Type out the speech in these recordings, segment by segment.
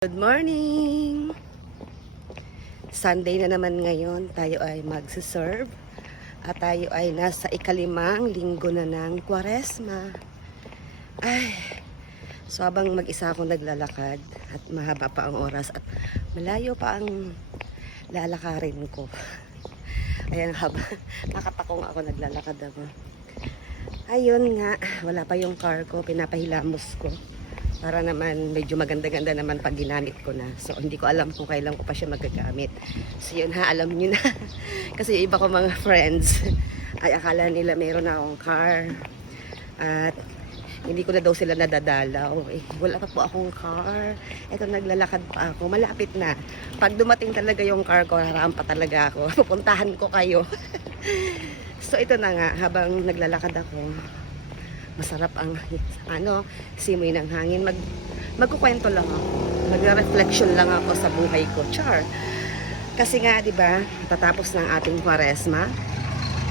Good morning! Sunday na naman ngayon, tayo ay magsiserve at tayo ay nasa ikalimang linggo na ng Kwaresma. Ay, so habang mag-isa ako naglalakad at mahaba pa ang oras at malayo pa ang lalakarin ko. Ayan, nakatakong ako, naglalakad ako. Ayun nga, wala pa yung car ko, pinapahilamos ko. Para naman medyo maganda-ganda naman pag ginamit ko na. So hindi ko alam kung kailan ko pa siya magagamit. So yun ha, alam nyo na. Kasi yung iba ko mga friends ay akala nila meron na akong car. At hindi ko na daw sila nadadalaw. Eh, wala pa po akong car. Ito, naglalakad pa ako. Malapit na. Pag dumating talaga yung car ko, haraan pa talaga ako. Pupuntahan ko kayo. So ito na nga, habang naglalakad ako, masarap ang simoy ng hangin. Magkukwento lang ako. Magre-reflection lang ako sa buhay ko. Char. Kasi nga, 'di ba, tatapos ng ating Kwaresma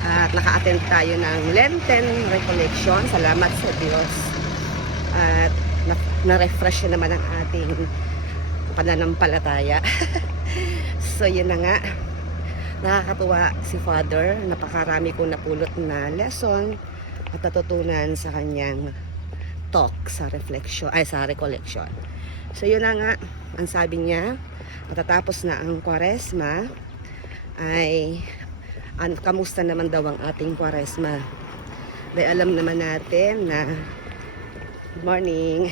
at naka-attend tayo ng Lenten Recollection. Salamat sa Diyos. At na-refresh na naman ang ating pananampalataya. So, yun na nga. Nakakatuwa si Father. Napakarami kong napulot na lesson at natutunan sa kanyang talk sa recollection. So yun na nga, ang sabi niya, matatapos na ang Kwaresma ay kamusta naman daw ang ating Kwaresma. Dahil alam naman natin na good morning.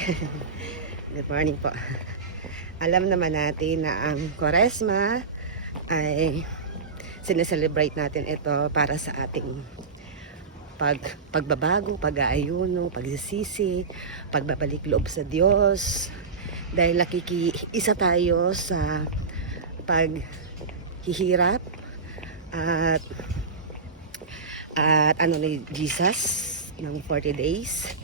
Good morning po. Alam naman natin na ang Kwaresma ay sineselebrate natin ito para sa ating pagbabago, pag-aayuno, pagsisisi, pagbabalik loob sa Diyos. Dahil nakikiisa tayo sa paghihirap at ni Jesus ng 40 days.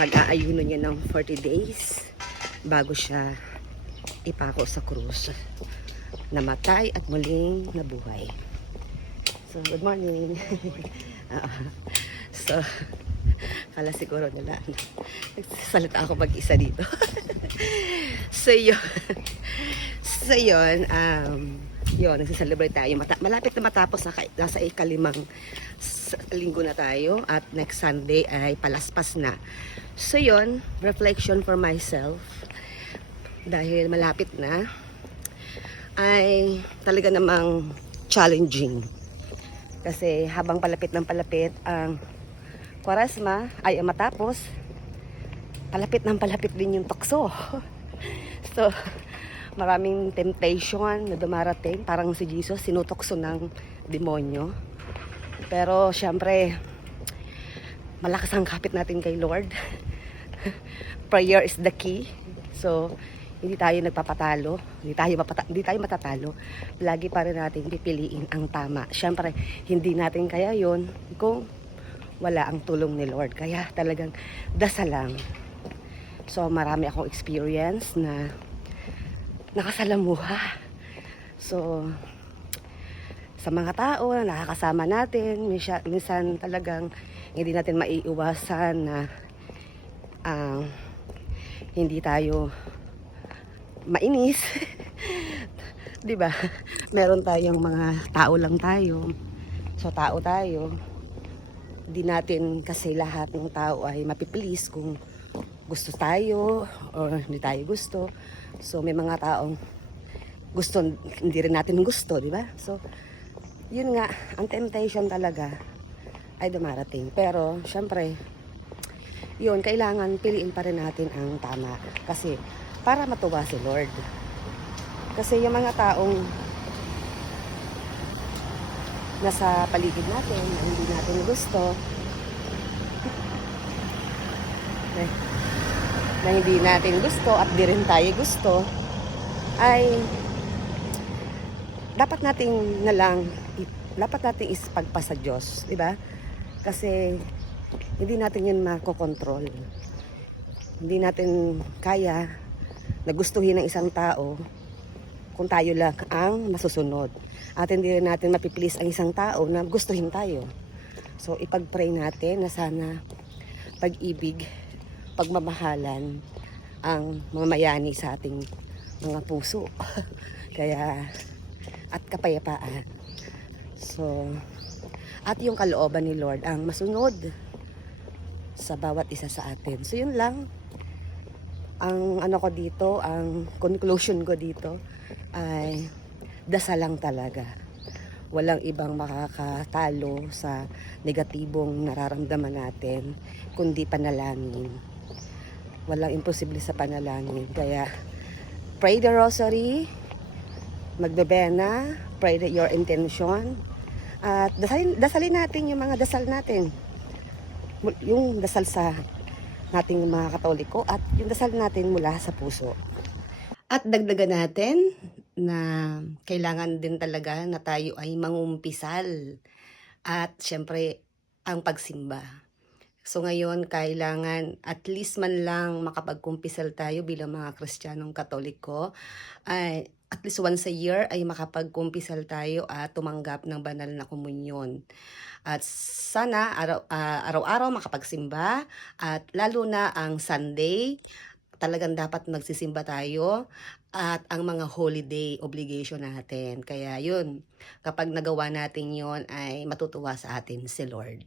Pag-aayuno niya ng 40 days bago siya ipako sa krus. Namatay at muling nabuhay. So, good morning. So, kala siguro nila nagsasalita ako mag-isa dito. So yun, yun, nagsiselebrate tayo. Malapit na matapos, nasa ikalimang linggo na tayo at next Sunday ay palaspas na. So yun, reflection for myself dahil malapit na ay talaga namang challenging. Kasi habang palapit ng palapit ang Kwaresma ay matapos, palapit ng palapit din yung tukso. So, maraming temptation na dumarating. Parang si Jesus, sinutokso ng demonyo. Pero, syempre, malakas ang kapit natin kay Lord. Prayer is the key. So, hindi tayo nagpapatalo, hindi tayo matatalo. Lagi pa rin natin pipiliin ang tama. Siyempre, hindi natin kaya yon kung wala ang tulong ni Lord. Kaya talagang dasal lang. So, marami akong experience na nakasalamuha. So, sa mga tao na nakakasama natin, minsan talagang hindi natin maiiwasan na hindi tayo mainis. 'Di ba? Meron tayong mga tao lang tayo. So tao tayo. Hindi natin kasi lahat ng tao ay mapiplease kung gusto tayo or hindi tayo gusto. So may mga taong gusto, hindi rin natin gusto, 'di ba? So yun nga, ang temptation talaga ay dumarating. Pero syempre, yun, kailangan piliin pa rin natin ang tama. Kasi para matuwa si Lord. Kasi yung mga taong nasa paligid natin na hindi natin gusto, na hindi natin gusto at di rin tayo gusto, ay dapat nating ispagpasa Diyos, di ba? Kasi hindi natin yun makokontrol. Hindi natin kaya nagustuhin ng isang tao kung tayo lang ang masusunod. At hindi rin natin mapiplease ang isang tao na gustuhin tayo. So, ipag-pray natin na sana pag-ibig, pagmamahalan ang mamayani sa ating mga puso. Kaya, at kapayapaan. So, at yung kalooban ni Lord ang masunod sa bawat isa sa atin. So, yun lang. Ang ano ko dito, ang conclusion ko dito ay dasal lang talaga. Walang ibang makakatalo sa negatibong nararamdaman natin, kundi panalangin. Walang imposible sa panalangin. Kaya, pray the rosary, magbebena, pray your intention, at dasalin natin yung mga dasal natin. Yung dasal sa nating mga Katoliko at yung dasal natin mula sa puso. At dagdagan natin na kailangan din talaga na tayo ay mangumpisal at syempre ang pagsimba. So ngayon kailangan at least man lang makapagkumpisal tayo bilang mga Kristiyanong Katoliko, ay at least once a year ay makapagkumpisal tayo at tumanggap ng banal na komunyon. At sana araw-araw makapagsimba at lalo na ang Sunday, talagang dapat magsisimba tayo at ang mga holiday obligation natin. Kaya yun, kapag nagawa natin yon ay matutuwa sa atin si Lord.